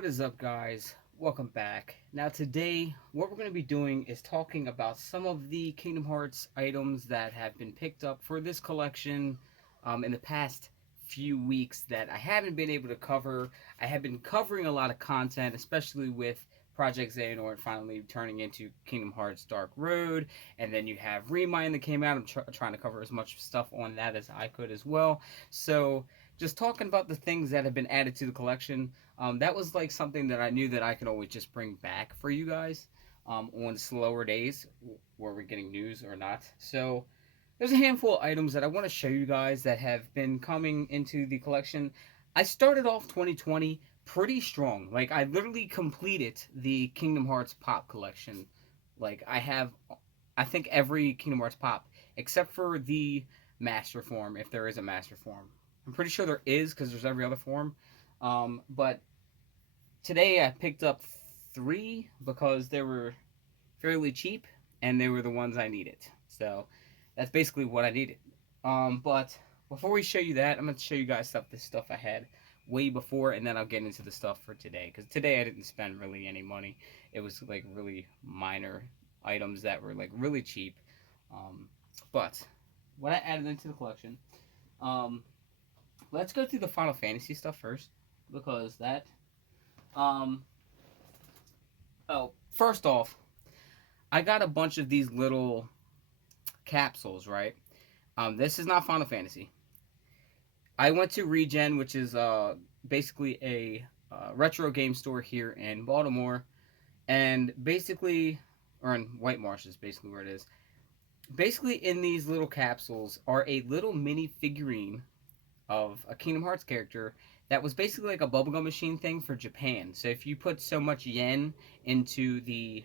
What is up, guys? Welcome back. Now today what we're going to be doing is talking about some of the Kingdom Hearts items that have been picked up for this collection in the past few weeks that I haven't been able to cover. I have been covering a lot of content, especially with Project Xehanort finally turning into Kingdom Hearts Dark Road, and then you have Remind that came out. I'm trying to cover as much stuff on that as I could as well. So just talking about the things that have been added to the collection. That was like something that I knew that I could always just bring back for you guys on slower days where we're getting news or not. So there's a handful of items that I want to show you guys that have been coming into the collection. I started off 2020 pretty strong. Like, I literally completed the Kingdom Hearts Pop collection. Like, I have, I think, every Kingdom Hearts Pop except for the Master Form, if there is a Master Form. I'm pretty sure there is because there's every other form. But today I picked up 3 because they were fairly cheap and they were the ones I needed. So that's basically what I needed. But before we show you that, I'm going to show you guys this stuff I had way before, and then I'll get into the stuff for today. Because today I didn't spend really any money. It was like really minor items that were like really cheap. But what I added into the collection, let's go through the Final Fantasy stuff first, because that first off, I got a bunch of these little capsules, right? This is not Final Fantasy. I went to Regen, which is basically a retro game store here in Baltimore, and basically, or in White Marsh is basically where it is. Basically, in these little capsules are a little mini figurine of a Kingdom Hearts character that was basically like a bubblegum machine thing for Japan. So if you put so much yen into the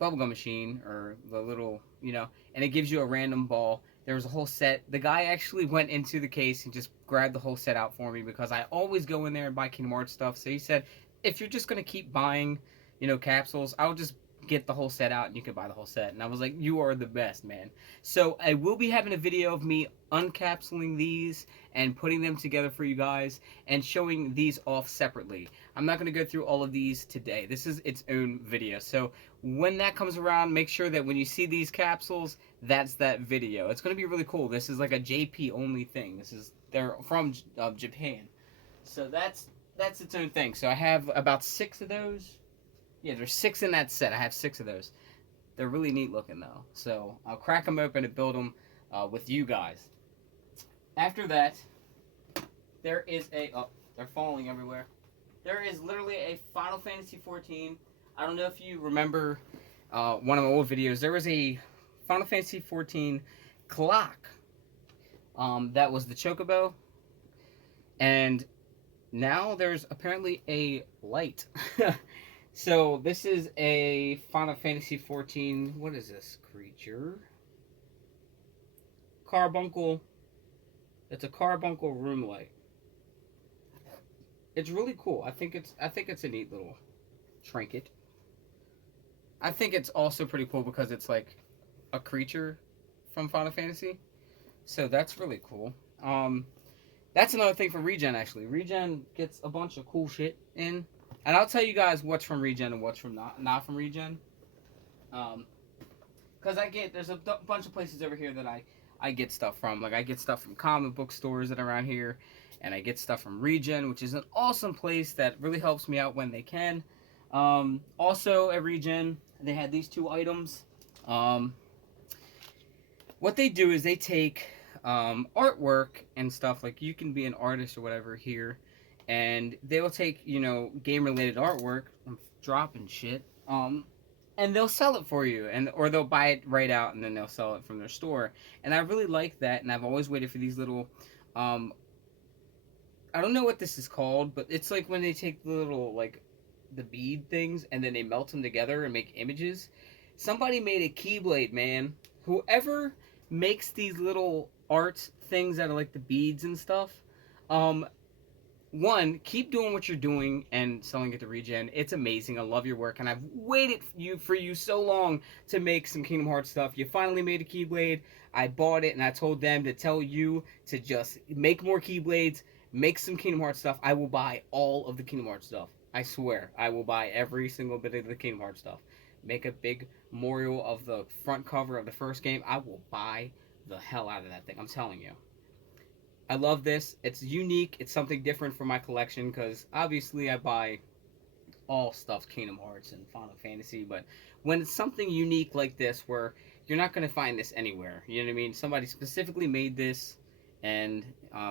bubblegum machine, or the little, and it gives you a random ball. There was a whole set. The guy actually went into the case and just grabbed the whole set out for me, because I always go in there and buy Kingdom Hearts stuff. So he said, if you're just going to keep buying, capsules, I'll just get the whole set out and you can buy the whole set. And I was like, you are the best, man. So I will be having a video of me uncapsuling these and putting them together for you guys and showing these off separately. I'm not going to go through all of these today. This is its own video. So when that comes around, make sure that when you see these capsules, that's that video. It's going to be really cool. This is like a JP only thing. They're from Japan. So that's its own thing. So I have about 6 of those. Yeah, there's 6 in that set. I have 6 of those. They're really neat looking, though. So I'll crack them open and build them with you guys. After that, there is a... Oh, they're falling everywhere. There is literally a Final Fantasy 14. I don't know if you remember one of my old videos. There was a Final Fantasy 14 clock that was the Chocobo. And now there's apparently a light. So this is a Final Fantasy 14. What is this creature? Carbuncle. It's a carbuncle room light. It's really cool. I think it's a neat little trinket. I think it's also pretty cool because it's like a creature from Final Fantasy. So that's really cool. That's another thing from Regen, actually. Regen gets a bunch of cool shit in. And I'll tell you guys what's from Regen and what's from not from Regen. Because there's a bunch of places over here that I get stuff from. Like, I get stuff from comic book stores that are around here. And I get stuff from Regen, which is an awesome place that really helps me out when they can. Also, at Regen, they had these 2 items. What they do is they take artwork and stuff. Like, you can be an artist or whatever here. And they will take, game-related artwork, I'm dropping shit, and they'll sell it for you, or they'll buy it right out, and then they'll sell it from their store. And I really like that, and I've always waited for these little, I don't know what this is called, but it's like when they take the little, like, the bead things, and then they melt them together and make images. Somebody made a Keyblade, man. Whoever makes these little art things out of, like, the beads and stuff, one, keep doing what you're doing and selling it to Regen. It's amazing. I love your work, and I've waited for you so long to make some Kingdom Hearts stuff. You finally made a Keyblade. I bought it, and I told them to tell you to just make more Keyblades, make some Kingdom Hearts stuff. I will buy all of the Kingdom Hearts stuff. I swear, I will buy every single bit of the Kingdom Hearts stuff. Make a big memorial of the front cover of the first game. I will buy the hell out of that thing. I'm telling you. I love this. It's unique. It's something different for my collection because obviously I buy all stuff Kingdom Hearts and Final Fantasy, but when it's something unique like this where you're not going to find this anywhere, you know what I mean? Somebody specifically made this, and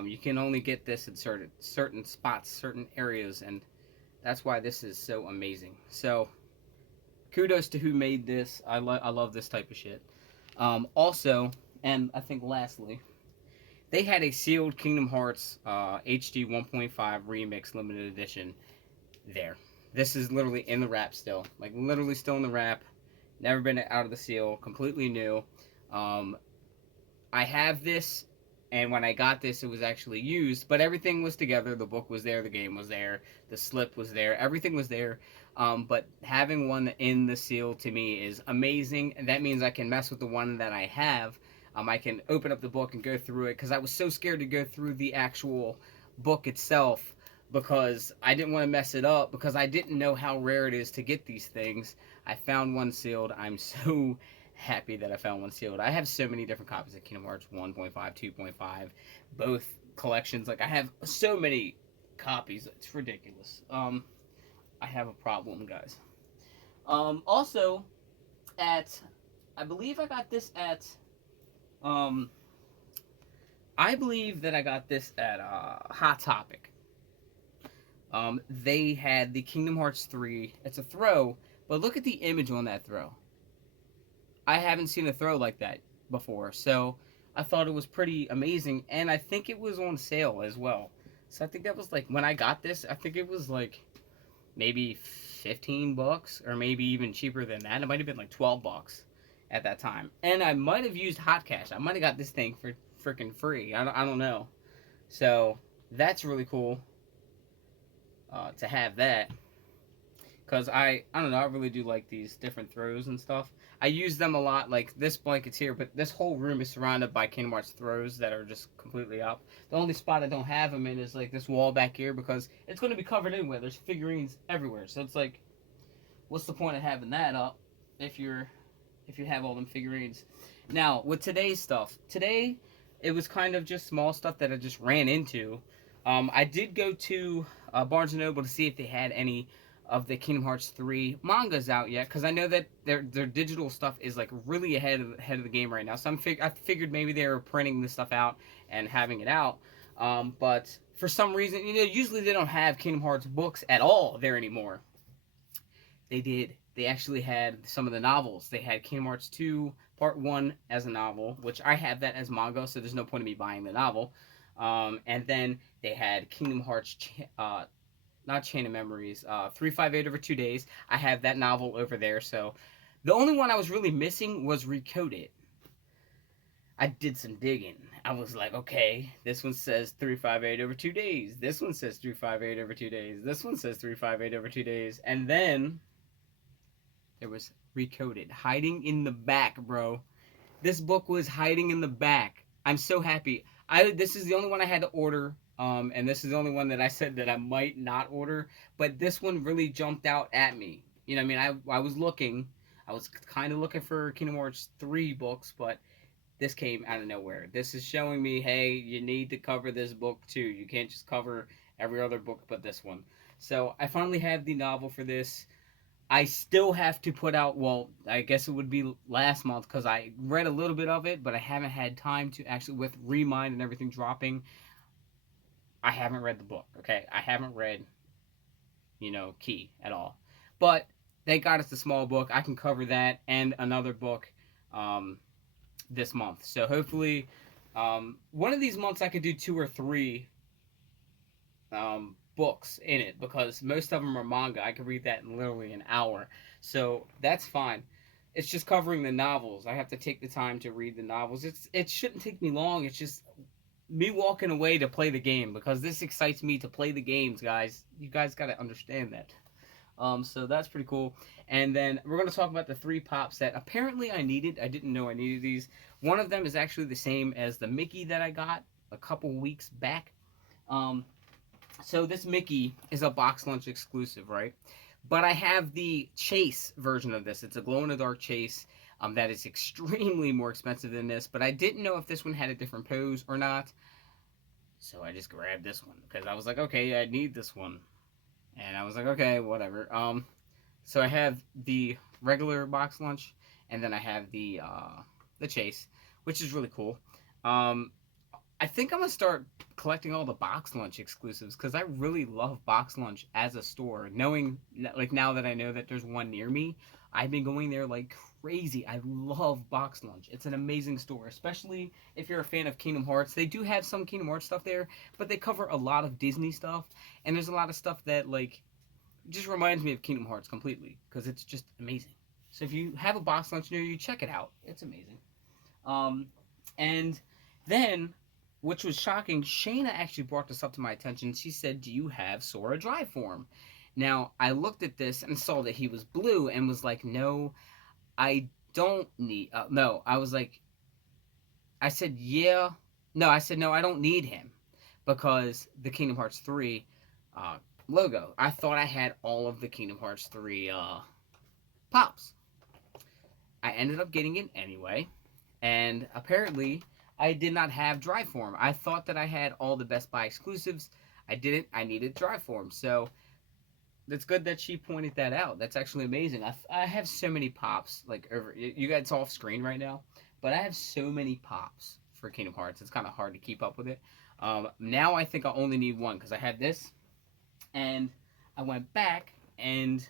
you can only get this in certain spots, certain areas, and that's why this is so amazing. So kudos to who made this. I love this type of shit. Also, and I think lastly, they had a sealed Kingdom Hearts HD 1.5 Remix Limited Edition there. This is literally in the wrap still. Like, literally still in the wrap. Never been out of the seal. Completely new. I have this, and when I got this, it was actually used, but everything was together. The book was there. The game was there. The slip was there. Everything was there. But having one in the seal to me is amazing. And that means I can mess with the one that I have. I can open up the book and go through it because I was so scared to go through the actual book itself because I didn't want to mess it up because I didn't know how rare it is to get these things. I found one sealed. I'm so happy that I found one sealed. I have so many different copies of Kingdom Hearts 1.5, 2.5, both collections. Like, I have so many copies. It's ridiculous. I have a problem, guys. Also, I believe I got this at, I believe that I got this at Hot Topic. They had the Kingdom Hearts 3. It's a throw, but look at the image on that throw. I haven't seen a throw like that before, so I thought it was pretty amazing, and I think it was on sale as well. So I think that was like, when I got this, I think it was like maybe $15 or maybe even cheaper than that. It might have been like $12 at that time. And I might have used hot cash. I might have got this thing for freaking free. I don't know. So that's really cool to have that. Because I don't know, I really do like these different throws and stuff. I use them a lot, like this blanket's here, but this whole room is surrounded by Kingdom Hearts throws that are just completely up. The only spot I don't have them in is like this wall back here because it's going to be covered anyway. There's figurines everywhere. So it's like, what's the point of having that up if you have all them figurines? Now, with today's stuff, today it was kind of just small stuff that I just ran into. I did go to Barnes & Noble to see if they had any of the Kingdom Hearts 3 mangas out yet, because I know that their digital stuff is like really ahead of the game right now. So I figured maybe they were printing this stuff out and having it out. But for some reason, usually they don't have Kingdom Hearts books at all there anymore. They did. They actually had some of the novels. They had Kingdom Hearts 2 Part 1 as a novel, which I have that as manga, so there's no point in me buying the novel. And then they had Kingdom Hearts, not Chain of Memories, 358 over 2 days. I have that novel over there, so the only one I was really missing was Recoded. I did some digging. I was like, okay, this one says 358 over 2 days. This one says 358 over 2 days. This one says 358 over 2 days. And then there was Recoded, hiding in the back, bro. This book was hiding in the back. I'm so happy. This is the only one I had to order. And this is the only one that I said that I might not order, but this one really jumped out at me. You know what I mean? I was looking, I was kind of looking for Kingdom Hearts 3 books, but this came out of nowhere. This is showing me, hey, you need to cover this book too. You can't just cover every other book but this one. So I finally have the novel for this. I still have to put out, well, I guess it would be last month because I read a little bit of it, but I haven't had time to actually, with Remind and everything dropping, I haven't read the book, okay? I haven't read, Key at all. But thank God it's a small book. I can cover that and another book this month. So hopefully, one of these months I could do 2 or 3 books in it because most of them are manga. I could read that in literally an hour. So that's fine. It's just covering the novels. I have to take the time to read the novels. It shouldn't take me long. It's just me walking away to play the game because this excites me to play the games, guys. You guys got to understand that. So that's pretty cool. And then we're going to talk about the 3 pops that apparently I needed. I didn't know I needed these. One of them is actually the same as the Mickey that I got a couple weeks back. So this Mickey is a box lunch exclusive, right? But I have the chase version of this. It's a glow-in-the-dark chase that is extremely more expensive than this, but I didn't know if this one had a different pose or not. So I just grabbed this one because I was like, okay, I need this one. And I was like, okay, whatever. So I have the regular box lunch, and then I have the chase, which is really cool. I think I'm gonna start collecting all the box lunch exclusives because I really love box lunch as a store. Knowing, like, now that I know that there's one near me, I've been going there like crazy. I love box lunch. It's an amazing store, especially if you're a fan of Kingdom Hearts. They do have some Kingdom Hearts stuff there, but they cover a lot of Disney stuff, and there's a lot of stuff that like just reminds me of Kingdom Hearts completely because it's just amazing. So if you have a box lunch near you, check it out. It's amazing. And then, which was shocking, Shayna actually brought this up to my attention. She said, "Do you have Sora dry form?" Now I looked at this and saw that he was blue and was like, "No, I don't need." No, I was like, I said, "Yeah." No, I said, "No, I don't need him because the Kingdom Hearts 3 uh, logo. I thought I had all of the Kingdom Hearts 3 pops." I ended up getting it anyway, and apparently I did not have dry form. I thought that I had all the Best Buy exclusives. I didn't. I needed dry form. So that's good that she pointed that out. That's actually amazing. I have so many pops. Like, over, you guys off screen right now, but I have so many pops for Kingdom Hearts. It's kind of hard to keep up with it. Now I think I only need one because I had this, and I went back and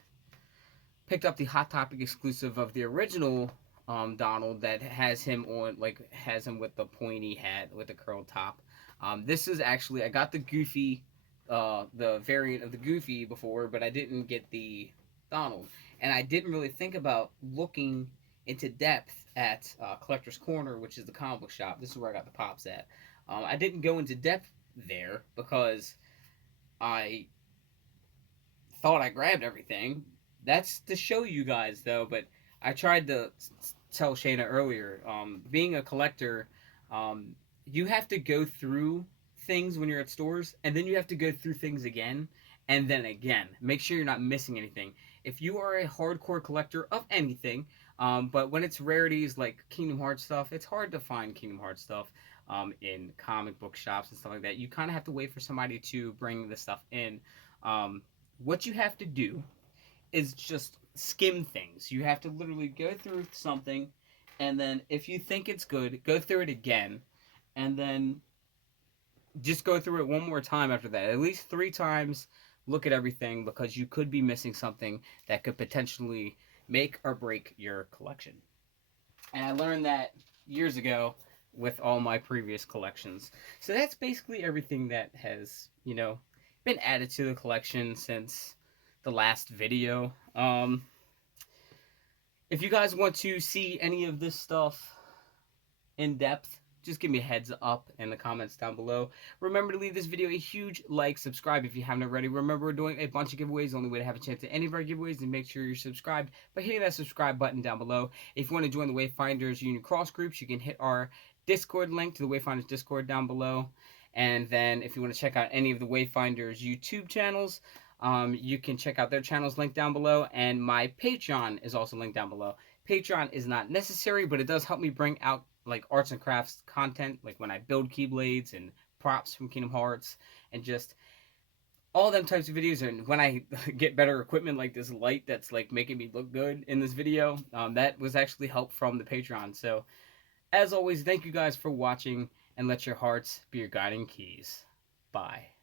picked up the Hot Topic exclusive of the original Donald that has him on, like, has him with the pointy hat with the curled top. This is actually, I got the Goofy, the variant of the Goofy before, but I didn't get the Donald. And I didn't really think about looking into depth at Collector's Corner, which is the comic book shop. This is where I got the pops at. I didn't go into depth there because I thought I grabbed everything. That's to show you guys, though, but I tried to tell Shayna earlier, being a collector, you have to go through things when you're at stores, and then you have to go through things again, and then again. Make sure you're not missing anything. If you are a hardcore collector of anything, but when it's rarities like Kingdom Hearts stuff, it's hard to find Kingdom Hearts stuff in comic book shops and stuff like that. You kind of have to wait for somebody to bring the stuff in. What you have to do is just skim things. You have to literally go through something, and then if you think it's good, go through it again, and then just go through it one more time after that. At least 3 times, look at everything, because you could be missing something that could potentially make or break your collection. And I learned that years ago with all my previous collections. So that's basically everything that has, been added to the collection since the last video. If you guys want to see any of this stuff in depth, just give me a heads up in the comments down below. Remember to leave this video a huge like, subscribe if you haven't already. Remember, we're doing a bunch of giveaways. The only way to have a chance at any of our giveaways is make sure you're subscribed by hitting that subscribe button down below. If you want to join the WayFinders Union Cross groups, you can hit our Discord link to the WayFinders Discord down below. And then if you want to check out any of the WayFinders YouTube channels, you can check out their channels linked down below, and my Patreon is also linked down below. Patreon is not necessary, but it does help me bring out like arts and crafts content, like when I build keyblades and props from Kingdom Hearts and just all them types of videos. And when I get better equipment like this light that's like making me look good in this video, that was actually help from the Patreon. So as always, thank you guys for watching, and let your hearts be your guiding keys. Bye.